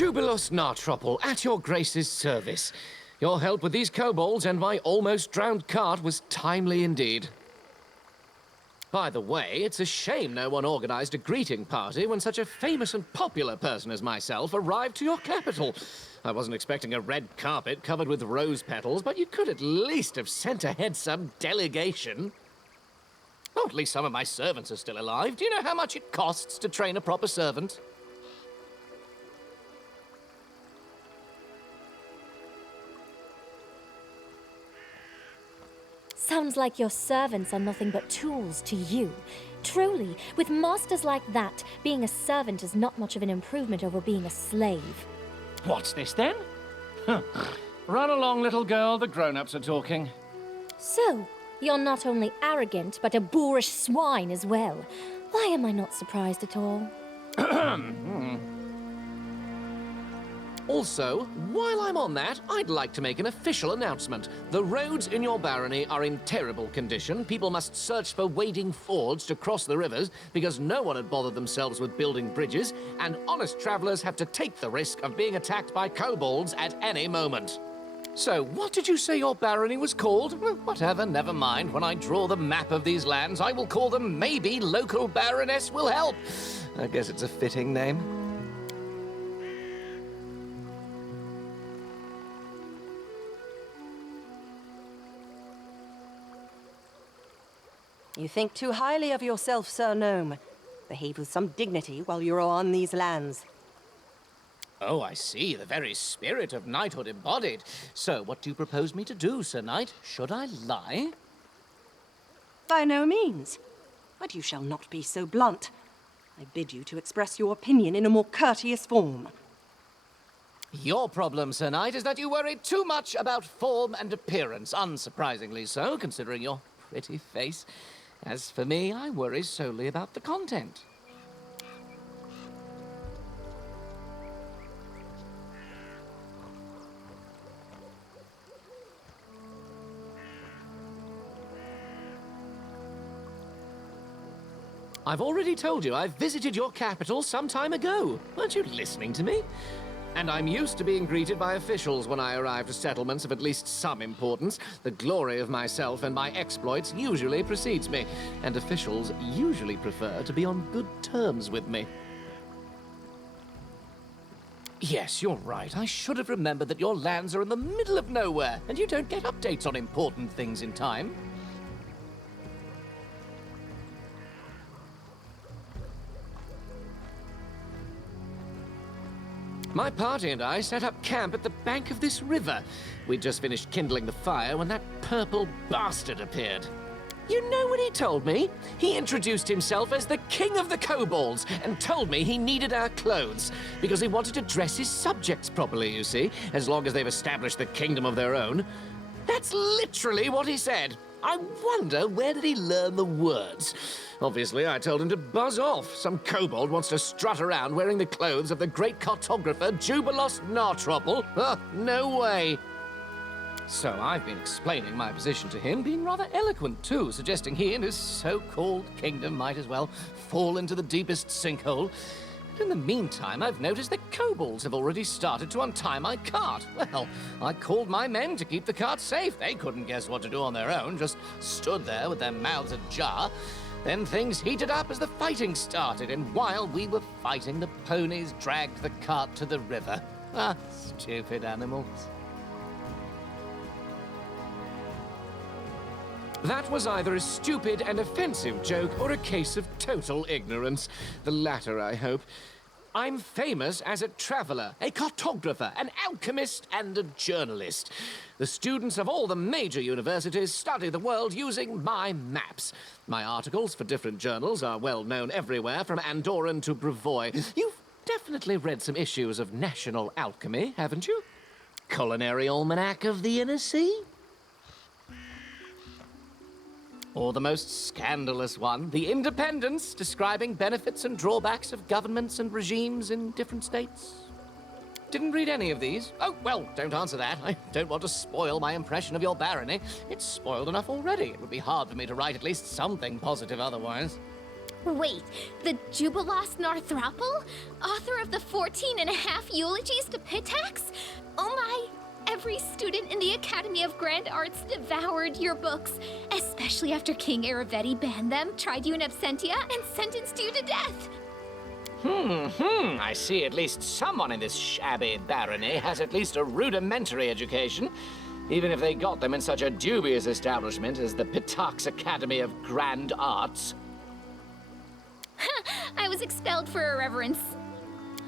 Jubilus Nartropple, at your grace's service. Your help with these kobolds and my almost drowned cart was timely indeed. By the way, it's a shame no one organized a greeting party when such a famous and popular person as myself arrived to your capital. I wasn't expecting a red carpet covered with rose petals, but you could at least have sent ahead some delegation. Oh, at least some of my servants are still alive. Do you know how much it costs to train a proper servant? Sounds like your servants are nothing but tools to you. Truly, with masters like that, being a servant is not much of an improvement over being a slave. What's this then? Run along, little girl. The grown-ups are talking. So, you're not only arrogant, but a boorish swine as well. Why am I not surprised at all? Also, while I'm on that, I'd like to make an official announcement. The roads in your barony are in terrible condition. People must search for wading fords to cross the rivers because no one had bothered themselves with building bridges, and honest travelers have to take the risk of being attacked by kobolds at any moment. So, what did you say your barony was called? Whatever, never mind. When I draw the map of these lands, I will call them Maybe Local Baroness Will Help. I guess it's a fitting name. You think too highly of yourself, Sir Gnome. Behave with some dignity while you're on these lands. Oh, I see. The very spirit of knighthood embodied. So, what do you propose me to do, Sir Knight? Should I lie? By no means. But you shall not be so blunt. I bid you to express your opinion in a more courteous form. Your problem, Sir Knight, is that you worry too much about form and appearance. Unsurprisingly so, considering your pretty face. As for me, I worry solely about the content. I've already told you I visited your capital some time ago. Weren't you listening to me? And I'm used to being greeted by officials when I arrive to settlements of at least some importance. The glory of myself and my exploits usually precedes me, and officials usually prefer to be on good terms with me. Yes, you're right. I should have remembered that your lands are in the middle of nowhere, and you don't get updates on important things in time. My party and I set up camp at the bank of this river. We'd just finished kindling the fire when that purple bastard appeared. You know what he told me? He introduced himself as the King of the Kobolds and told me he needed our clothes because he wanted to dress his subjects properly, you see, as long as they've established the kingdom of their own. That's literally what he said. I wonder, where did he learn the words? Obviously, I told him to buzz off. Some kobold wants to strut around wearing the clothes of the great cartographer Jubilus Nartropple. No way. So I've been explaining my position to him, being rather eloquent too, suggesting he and his so-called kingdom might as well fall into the deepest sinkhole. In the meantime, I've noticed that kobolds have already started to untie my cart. Well, I called my men to keep the cart safe. They couldn't guess what to do on their own, just stood there with their mouths ajar. Then things heated up as the fighting started, and while we were fighting, the ponies dragged the cart to the river. Ah, stupid animals. That was either a stupid and offensive joke or a case of total ignorance. The latter, I hope. I'm famous as a traveler, a cartographer, an alchemist, and a journalist. The students of all the major universities study the world using my maps. My articles for different journals are well known everywhere, from Andorran to Brevoy. You've definitely read some issues of National Alchemy, haven't you? Culinary Almanac of the Inner Sea? Or the most scandalous one, The Independence, describing benefits and drawbacks of governments and regimes in different states. Didn't read any of these? Oh, well, don't answer that. I don't want to spoil my impression of your barony. It's spoiled enough already. It would be hard for me to write at least something positive otherwise. Wait, the Jubilos Narthropple? Author of the 14 and a half eulogies to Pitax? Oh my! Every student in the Academy of Grand Arts devoured your books, especially after King Aravetti banned them, tried you in absentia, and sentenced you to death. I see at least someone in this shabby barony has at least a rudimentary education, even if they got them in such a dubious establishment as the Pitax Academy of Grand Arts. I was expelled for irreverence.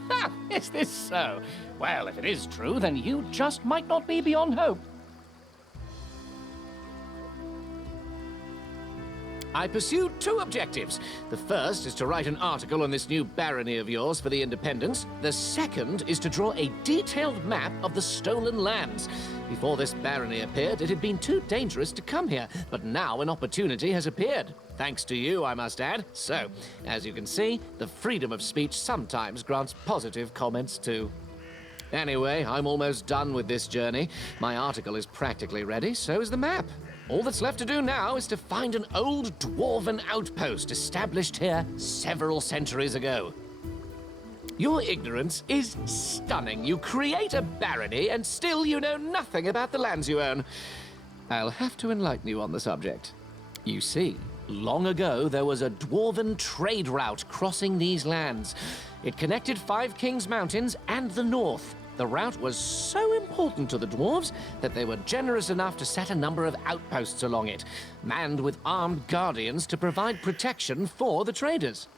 Ha! Is this so? Well, if it is true, then you just might not be beyond hope. I pursued two objectives. The first is to write an article on this new barony of yours for the Independents. The second is to draw a detailed map of the stolen lands. Before this barony appeared, it had been too dangerous to come here, but now an opportunity has appeared. Thanks to you, I must add. So, as you can see, the freedom of speech sometimes grants positive comments too. Anyway, I'm almost done with this journey. My article is practically ready, so is the map. All that's left to do now is to find an old dwarven outpost established here several centuries ago. Your ignorance is stunning. You create a barony, and still you know nothing about the lands you own. I'll have to enlighten you on the subject. You see, long ago there was a dwarven trade route crossing these lands. It connected Five Kings Mountains and the north. The route was so important to the dwarves that they were generous enough to set a number of outposts along it, manned with armed guardians to provide protection for the traders.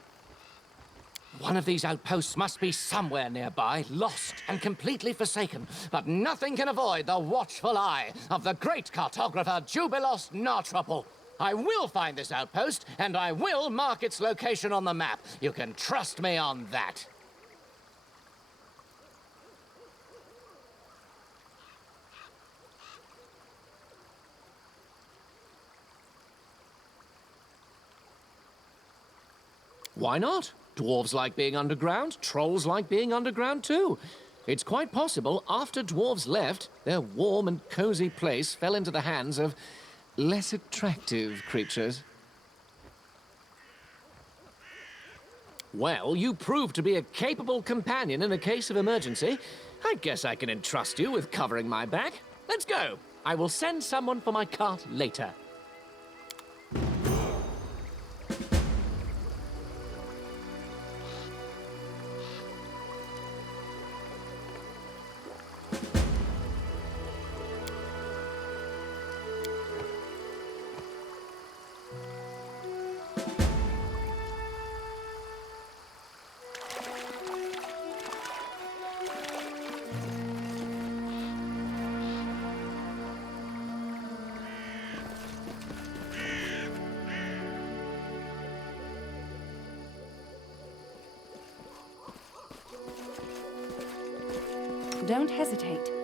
One of these outposts must be somewhere nearby, lost and completely forsaken, but nothing can avoid the watchful eye of the great cartographer Jubilos Narthropple. I will find this outpost, and I will mark its location on the map. You can trust me on that. Why not? Dwarves like being underground, trolls like being underground too. It's quite possible after dwarves left, their warm and cozy place fell into the hands of less attractive creatures. Well, you proved to be a capable companion in a case of emergency. I guess I can entrust you with covering my back. Let's go. I will send someone for my cart later. Don't hesitate.